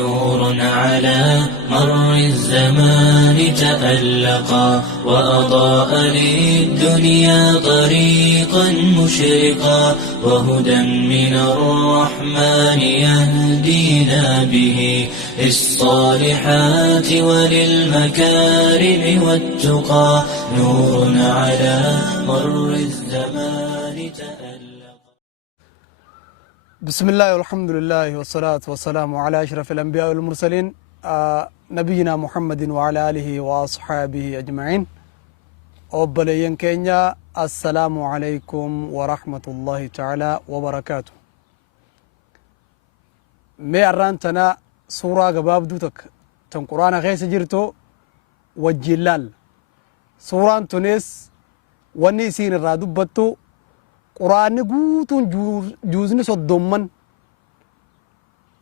نور على مر الزمان تألقا وأضاء للدنيا طريقا مشرقا وهدى من الرحمن يهدينا به للصالحات وللمكارم والتقى نور على مر الزمان تألقا. بسم الله والحمد لله والصلاة والسلام على أشرف الأنبياء والمرسلين نبينا محمد وعلى آله وأصحابه أجمعين. أبليين كينيا السلام عليكم ورحمة الله تعالى وبركاته. مي أرانتنا سورة قباب دوتك تن قرآن غيس جرتو والجلال سورة تونس ونسين الرادبتو قرآن قوتون جوزني صدومن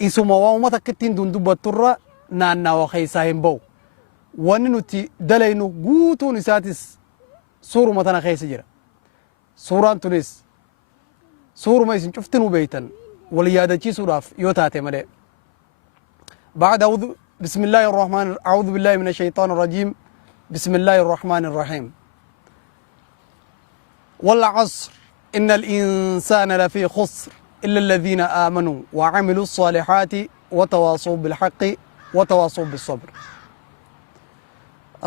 isuma waamuma takkittiin dundubbatturra naannawaa keessaa hin ba'u wanni nuti dalaynu guutuun isaatis suuruma tana keessa jira. Suuraan tunis suuruma isin cuftinuu beeytan wal yaadachiisuudhaaf yoo taate malee. بعد بسم الله الرحمن أعوذ بالله من الشيطان الرجيم بسم الله الرحمن الرحيم. والعصر إن الإنسان لفي خسر إلا الذين آمنوا وعملوا الصالحات وتواصوا بالحق وتواصوا بالصبر.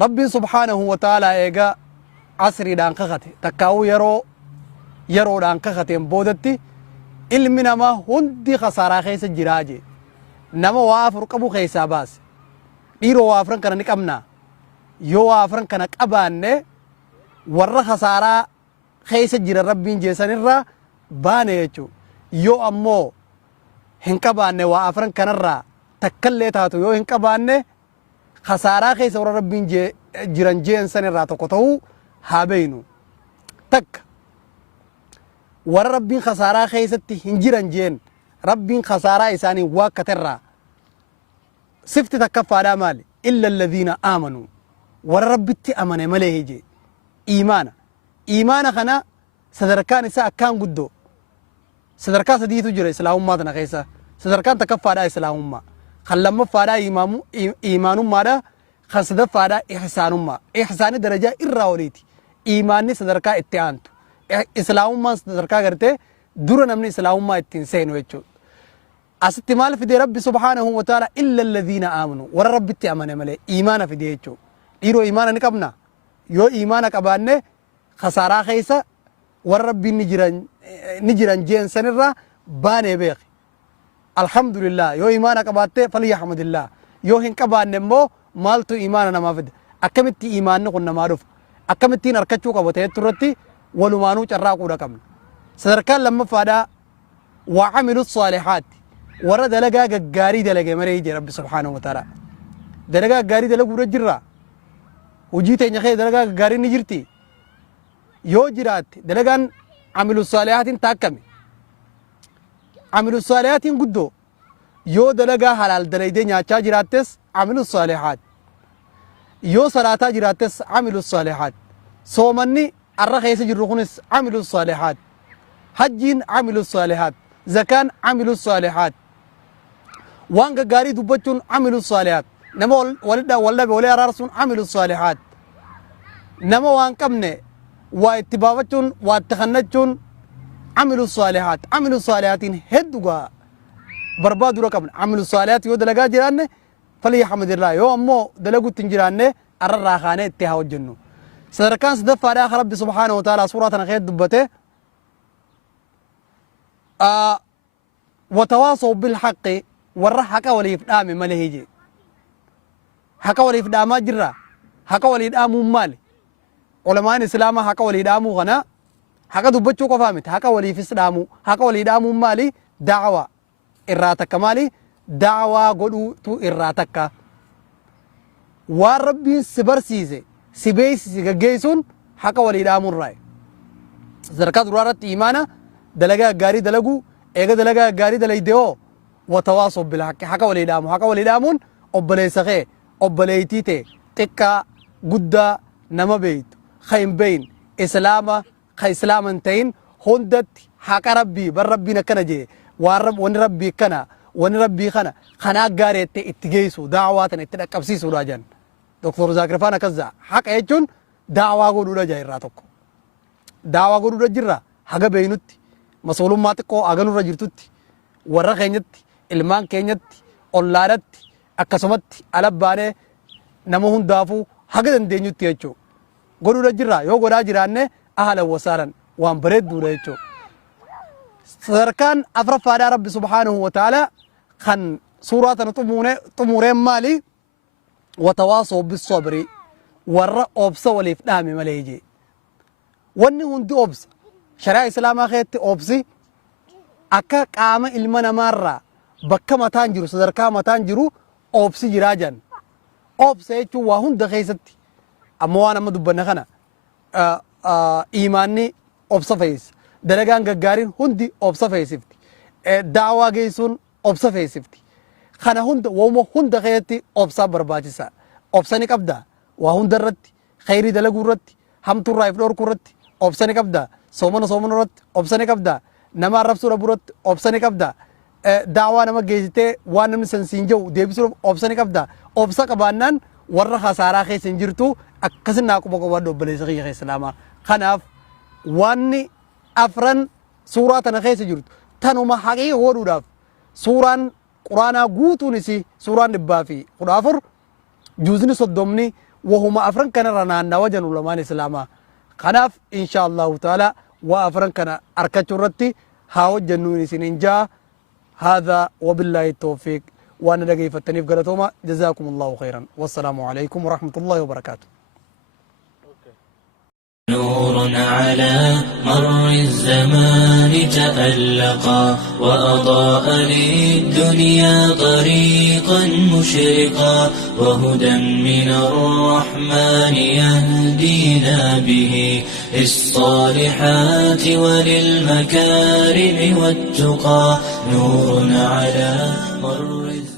ربي سبحانه وتعالى إيجا عصري دان كختي تكاو يرو دان كختي بودتي إلمنا ما هندي خسارة خيس الجراجي نما وافر قبو خيسا باس إيرو وافرن كنا نكمنا يو وافرن كنا كأبان ور خسارة خيس الجرا ربي جيسان الرا بانيتو yoo ammoo hin qabaanne waa afran kanarraa takkallee taatu yoo hin qabaanne khasaaraa keessa warra rabbiin jiran jeen san irraa tokko ta'uu haa beeynu. Takka warra rabbiin khasaaraa keessatti hin jiran jeen rabbiin khasaaraa isaanii waakkaterraa sifti takkaffaadhaa maali illa alladhiina aamanuu warra rabbitti amane malee hije iimaana kana sadarkaan isaa akkaan guddoo sadarkaa sadiitu jira islaamummaa tana keessa. Sadarkaan takaffaadhaa islaamummaa kan lammaffaadhaa iimaanummaadha kan sadaffaadhaa ihsaanummaa. Ihsaani darajaa irraa oliiti iimaanni sadarkaa itti aantu islaamummaan sadarkaa gartee dura namni islaamummaa ittiin seenu jechuudha. Asitti maal fidee rabbi subhaanahu wa ta'ala illa alladhiina aamanu warra rabbitti amane malee iimaana fidee jechuudha. Dhiiroo iimaana ni qabna yoo iimaana qabaanne khasaaraa keessa warra rabbiin ni jiran jeen sanirraa baanee beeki. Alhamdulillah yoo iimaana qabaatte falyahmadillah yoo hin qabaanne immoo maaltu iimaana namaa fide akkamitti iimaanni kun namaa dhufa akkamittiin harkachuu qaba ta'etu irratti walumaanuu carraaquudha qabna. Sadarkaan lammaffaadhaa waa camilu saalihaati warra dalagaa gaggaarii dalage malee ije rabbi subhaanahu wa ta'ala dalagaa gaggaarii dalaguudha jirra hojii teenya keessa dalagaa gaggaarii ni jirti yoo jiraatte dalagaan عملوا الصالحات تاكمي عملوا الصالحات قدو يو دلقا حلال دليدين يا جراتس عملوا الصالحات يو صلاة جراتس عملوا الصالحات صومني الرخيص جرخونس عملوا الصالحات حجين عملوا الصالحات زكان عملوا الصالحات وانك غاري دبتون عملوا الصالحات نما ولدا ولا بولا رارسون عملوا الصالحات نما وانكمني واتباعتون واتخنتون عملوا الصالحات عملوا الصالحات هدوا بربادوا رقم عملوا الصالحات يود لقا جيرانه فليحمد الله يو امو دلقوا تنجيرانه الراخانه اتهاو الجنو سدركان صدف على رب سبحانه وتعالى سورة خير دبته وتواصوا بالحق والرحق والإفدام ملهيجي حق والإفدام جرا حق والإفدام مالي علماء الإسلام حق والإدامو غنا حق دبتشو قفامت حق ولي في إسلامو حق والإدامو مالي دعوة إراتك مالي دعوة قلو تو إراتك والربي سبر سيزي سبيس جيسون حق والإدامو الرأي زركات رارت إيمانا دلقا غاري دلقو إيغا دلقا غاري دلقيديو وتواصب بالحق حق والإدامون أبلي سخي أبلي تيتي تكا قد نما بيت خيم بين إسلام خيسلام انتين هندت حق ربي بر ربنا كنا جي وان ربي كنا wani rabbii kana gaareettee itti geessu daawwaa tana itti dhaqqabsiisuudha jan doktor Zaakir Faan akkas ja'a haqa jechuun daawwaa godhuudha jaa irraa tokko daawwaa godhuudha jirra haga beeynutti masoolummaa xiqqoo haganurra jirtutti warra keenyatti ilmaan keenyatti ollaadhatti akkasumatti alabbaanee nama hundaafuu haga dandeenyutti jechuu godhuudha jirra yoo godhaa jiraanne ahlan wasaalan waan bareedduudha jechuu sadarkaan afraffaadhaa rabbi subhaanahu wa ta'ala kan suuraa tana xumureen maali watawaasoo bisabri warra obsa waliif dhaame malee jee wanni hundi obsa shari'aa islaamaa keessatti obsi akka qaama ilma namaarraa bakka mataan jiru sadarkaa mataan jiru obsi jiraa jan obsa jechuun waa hunda keessatti amma waan amma dubbanna kana iimaanni obsa fe'isa dalagaan gaggaariin hundi obsa fe'isifti daawaa geessuun obsa fe'isifti kana hunda wauma hunda keessatti obsaa barbaachisa obsani qabda waa hunda irratti khayrii dalaguu irratti hamtuurraa if dhorkuu irratti obsani qabda soomana irratti obsani qabda nama arrabsuu dhabu irratti obsani qabda daawaa nama geessitee waan namni san siin jiru deebisuu obsani qabda obsa qabaannaan warra khasaaraa keessa hin jirtu akkasin naa quba qabaadhu obboleessa kiyya keessa islaamaa kanaaf wanni afran suuraa tana keessa jirtu tanuma haqiiqa godhuudhaaf suuraan quraanaa guutuunis suuraan 114 juuzni 30 wahuma afran kanarra naannawa jan ulamaan islaamaa kanaaf insha allahu taala waa afran kana arkachuu irratti haa hojjennuun isin injaa هذا وبالله التوفيق وانا لقي فتنيف قالتوما جزاكم الله خيرا والسلام عليكم ورحمة الله وبركاته نور على مر الزمان تألقا وأضاء للدنيا طريقا مشرقا وهدى من الرحمن يهدينا به للصالحات وللمكارم والتقى نور على مر الزمان